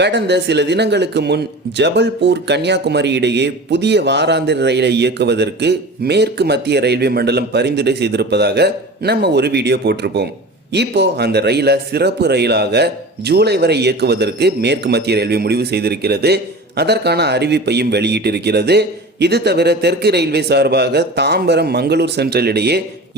கடந்த சில தினங்களுக்கு முன் ஜபல்பூர் கன்னியாகுமரி இடையே புதிய வாராந்திர ரயிலை இயக்குவதற்கு மேற்கு மத்திய ரயில்வே மண்டலம் பரிந்துரை செய்திருப்பதாக நம்ம ஒரு வீடியோ போட்டிருப்போம். இப்போ அந்த ரயிலை சிறப்பு ரயிலாக ஜூலை வரை இயக்குவதற்கு மேற்கு மத்திய ரயில்வே முடிவு செய்திருக்கிறது. அதற்கான அறிவிப்பையும் வெளியிட்டிருக்கிறது. இது தவிர தெற்கு ரயில்வே சார்பாக தாம்பரம் மங்களூர் சென்ட்ரல் இடையே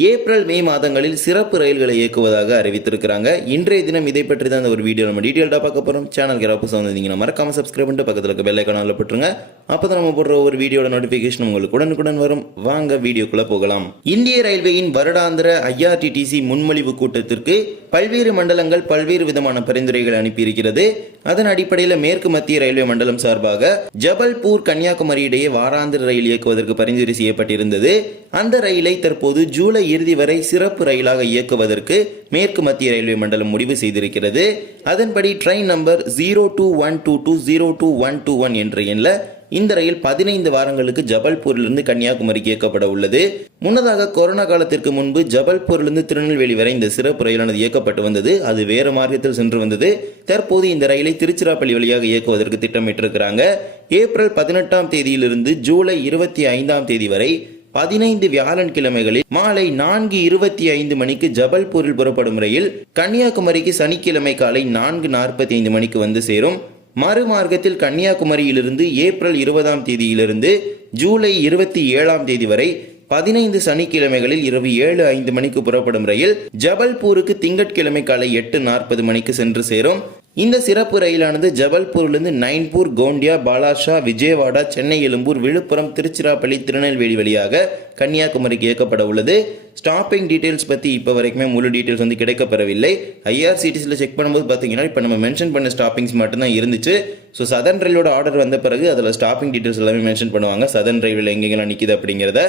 ஏப்ரல் மே மாதங்களில் சிறப்பு ரயில்களை இயக்குவதாக அறிவித்திருக்கிறாங்க. இன்றைய தினம் இதை பற்றி தான் ஒரு வீடியோ நம்ம டீட்டெயில்டாக பார்க்க போகிறோம். சேனலுக்கு யாராவது புதுசாக வந்தீங்கன்னா மறக்காம சப்ஸ்கிரைப் பண்ணிட்டு பக்கத்தில் இருக்க பெல் ஐகானில் போட்டுருங்க. அப்போ தான் நம்ம போடுற ஒரு வீடியோட நோட்டிஃபிகேஷன் உங்களுக்கு உடனுக்குடன் வரும். வாங்க வீடியோக்குள்ள போகலாம். இந்திய ரயில்வேயின் வருடாந்திர IRTTC முன்மொழிவு கூட்டத்திற்கு பல்வேறு மண்டலங்கள் பல்வேறு விதமான பரிந்துரைகளை அனுப்பியிருக்கிறது. அதன் அடிப்படையில் மேற்கு மத்திய ரயில்வே மண்டலம் சார்பாக ஜபல்பூர் கன்னியாகுமரி இடையே வாராந்திர ரயில் இயக்குவதற்கு பரிந்துரை செய்யப்பட்டிருந்தது. அந்த ரயிலை தற்போது ஜூலை இறுதி வரை சிறப்பு ரயிலாக இயக்குவதற்கு மேற்கு மத்திய ரயில்வே மண்டலம் முடிவு செய்திருக்கிறது. அதன்படி ட்ரெயின் நம்பர் 0212202121 என்ற எண்ணில் இந்த ரயில் 15 வாரங்களுக்கு ஜபல்பூரிலிருந்து கன்னியாகுமரிக்கு இயக்கப்பட உள்ளது. முன்னதாக கொரோனா காலத்திற்கு முன்பு ஜபல்பூரிலிருந்து திருநெல்வேலி வரை இந்த சிறப்பு ரயிலானது இயக்கப்பட்டு வந்தது. அது வேறு மார்க்கத்தில் சென்று வந்தது. தற்போது இந்த ரயிலை திருச்சிராப்பள்ளி வழியாக இயக்குவதற்கு திட்டமிட்டிருக்கிறாங்க. ஏப்ரல் 18ஆம் தேதியிலிருந்து ஜூலை 25ஆம் தேதி வரை 15 வியாழன்கிழமைகளில் மாலை 4:25 மணிக்கு ஜபல்பூரில் புறப்படும் ரயில் கன்னியாகுமரிக்கு சனிக்கிழமை காலை 4:45 மணிக்கு வந்து சேரும். மறுமார்க்கத்தில் கன்னியாகுமரியிலிருந்து ஏப்ரல் 20ஆம் தேதியிலிருந்து ஜூலை 27ஆம் தேதி வரை 15 சனிக்கிழமைகளில் இரவு 7:05 மணிக்கு புறப்படும் ரயில் ஜபல்பூருக்கு திங்கட்கிழமை காலை 8:40 மணிக்கு சென்று சேரும். இந்த சிறப்பு ரயிலானது ஜபல்பூரிலிருந்து நைன்பூர், கோண்டியா, பாலாஷா, விஜயவாடா, சென்னை, எழும்பூர், விழுப்புரம், திருச்சிராப்பள்ளி, திருநெல்வேலி வழியாக கன்னியாகுமரிக்கு இயக்கப்பட உள்ளது. ஸ்டாப்பிங் டீடைல்ஸ் பற்றி இப்போ வரைக்குமே முழு டீடைல்ஸ் கிடைக்கப்பெறவில்லை. IRCTCயில் செக் பண்ணும்போது பார்த்தீங்கன்னா இப்போ நம்ம மென்ஷன் பண்ண ஸ்டாப்பிங்ஸ் மட்டும்தான் இருந்துச்சு. ஸோ சதர்ன் ரயிலோட ஆர்டர் வந்த பிறகு அதில் ஸ்டாப்பிங் டீடைல்ஸ் எல்லாமே மென்ஷன் பண்ணுவாங்க. சதர்ன் ரயில்வேல எங்கெங்கெல்லாம் நிற்கிது அப்படிங்கிறத.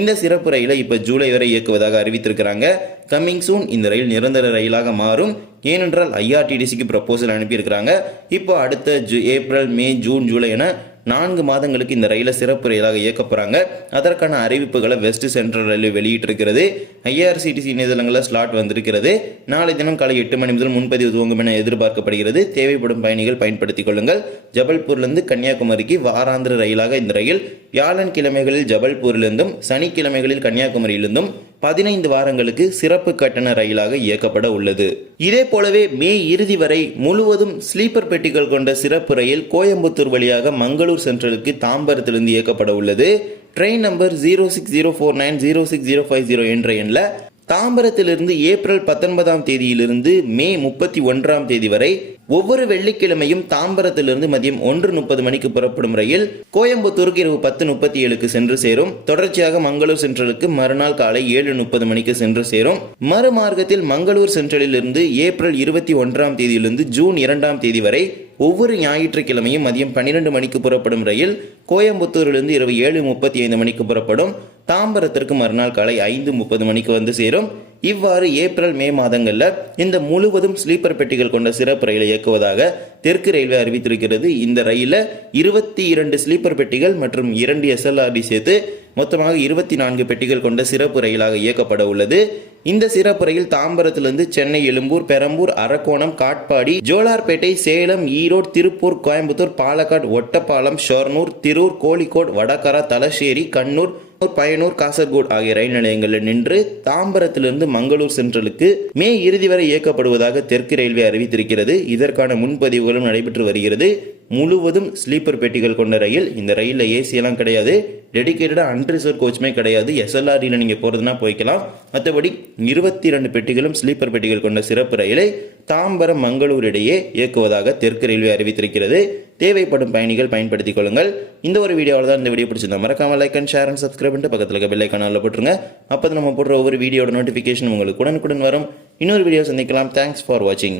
இந்த சிறப்பு ரயிலை இப்போ ஜூலை வரை இயக்குவதாக அறிவித்திருக்கிறாங்க. கம்மிங் சூன் இந்த ரயில் நிரந்தர ரயிலாக மாறும். ஏனென்றால் IRTTCக்கு ப்ரப்போசல் அனுப்பியிருக்கிறாங்க. இப்போ அடுத்த ஏப்ரல், மே, ஜூன், ஜூலை என 4 மாதங்களுக்கு இந்த ரயிலை சிறப்பு ரயிலாக இயக்க போகிறாங்க. அதற்கான அறிவிப்புகளை வெஸ்ட் சென்ட்ரல் ரயில்வே வெளியிட்டிருக்கிறது. IRCTC இணையதளங்களில் ஸ்லாட் வந்திருக்கிறது. நாளை தினம் காலை 8 மணி முதல் முன்பதிவு துவங்கும் என எதிர்பார்க்கப்படுகிறது. தேவைப்படும் பயணிகள் பயன்படுத்திக் கொள்ளுங்கள். ஜபல்பூரிலிருந்து கன்னியாகுமரிக்கு வாராந்திர ரயிலாக இந்த ரயில் வியாழன்கிழமைகளில் ஜபல்பூரிலிருந்தும் சனிக்கிழமைகளில் கன்னியாகுமரியிலிருந்தும் 15 வாரங்களுக்கு சிறப்பு கட்டண ரயிலாக இயக்கப்பட உள்ளது. இதே போலவே மே இறுதி வரை முழுவதும் ஸ்லீப்பர் பெட்டிகள் கொண்ட சிறப்பு ரயில் கோயம்புத்தூர் வழியாக மங்களூர் சென்ட்ரலுக்கு தாம்பரத்திலிருந்து இயக்கப்பட உள்ளது. ட்ரெயின் நம்பர் 0604906050 என்ற எண்ணில் தாம்பரத்திலிருந்து ஏப்ரல் 19ஆம் தேதியிலிருந்து மே 31ஆம் தேதி வரை ஒவ்வொரு வெள்ளிக்கிழமையும் தாம்பரத்திலிருந்து மதியம் 1:30 மணிக்கு புறப்படும் ரயில் கோயம்புத்தூருக்கு இரவு 10:37க்கு சென்று சேரும். தொடர்ச்சியாக மங்களூர் சென்ட்ரலுக்கு மறுநாள் காலை 7:30 மணிக்கு சென்று சேரும். மறுமார்க்கத்தில் மங்களூர் சென்ட்ரலில் இருந்து ஏப்ரல் 21ஆம் தேதியிலிருந்து ஜூன் 2ஆம் தேதி வரை ஒவ்வொரு ஞாயிற்றுக்கிழமையும் மதியம் 12 மணிக்கு புறப்படும் ரயில் கோயம்புத்தூரிலிருந்து இரவு 7:35 மணிக்கு புறப்படும். தாம்பரத்திற்கு மறுநாள் காலை 5:30 மணிக்கு வந்து சேரும். இவ்வாறு ஏப்ரல், மே மாதங்களில் இந்த முழுவதும் ஸ்லீப்பர் பெட்டிகள் கொண்ட சிறப்பு ரயிலை இயக்குவதாக தெற்கு ரயில்வே அறிவித்திருக்கிறது. இந்த ரயிலில் 22 ஸ்லீப்பர் பெட்டிகள் மற்றும் 2 SLRD சேர்த்து மொத்தமாக 24 பெட்டிகள் கொண்ட சிறப்பு ரயிலாக இயக்கப்பட உள்ளது. இந்த சிறப்பு ரயில் தாம்பரத்திலிருந்து சென்னை, எழும்பூர், பெரம்பூர், அரக்கோணம், காட்பாடி, ஜோலார்பேட்டை, சேலம், ஈரோடு, திருப்பூர், கோயம்புத்தூர், பாலக்காடு, ஒட்டப்பாலம், ஷொர்ணூர், திரூர், கோழிக்கோடு, வடகரா, தலசேரி, கண்ணூர், பயனூர், காசர்கோடு ஆகிய ரயில் நிலையங்களில் நின்று தாம்பரத்திலிருந்து மங்களூர் சென்ட்ரலுக்கு மே இறுதி வரை இயக்கப்படுவதாக தெற்கு ரயில்வே அறிவித்திருக்கிறது. இதற்கான முன்பதிவுகளும் நடைபெற்று வருகிறது. முழுவதும் ஸ்லீப்பர் பெட்டிகள் கொண்ட ரயில். இந்த ரயிலில் ஏசி எல்லாம் கிடையாது. டெடிகேட்டடாக அன்ரிசர்வ் கோச்சுமே கிடையாது. SLRDயில் நீங்கள் போகிறதுனா போய்க்கலாம். மற்றபடி 22 பெட்டிகளும் ஸ்லீப்பர் பெட்டிகள் கொண்ட சிறப்பு ரயிலை தாம்பரம் மங்களூர் இடையே இயக்குவதாக தெற்கு ரயில்வே அறிவித்திருக்கிறது. தேவைப்படும் பயணிகள் பயன்படுத்திக் கொள்ளுங்கள். இந்த ஒரு வீடியோவில் தான் இந்த வீடியோ பிடிச்சிருந்தா மறக்காம like and share and subscribe பண்ணிட்டு பக்கத்தில் இருக்க பெல் ஐகானில் போட்டுருங்க. அப்போ நம்ம போடுற ஒவ்வொரு வீடியோட நோட்டிஃபிகேஷன் உங்களுக்கு உடனுக்குடன் வரும். இன்னொரு வீடியோ சந்திக்கலாம். தேங்க்ஸ் ஃபார் வாட்சிங்.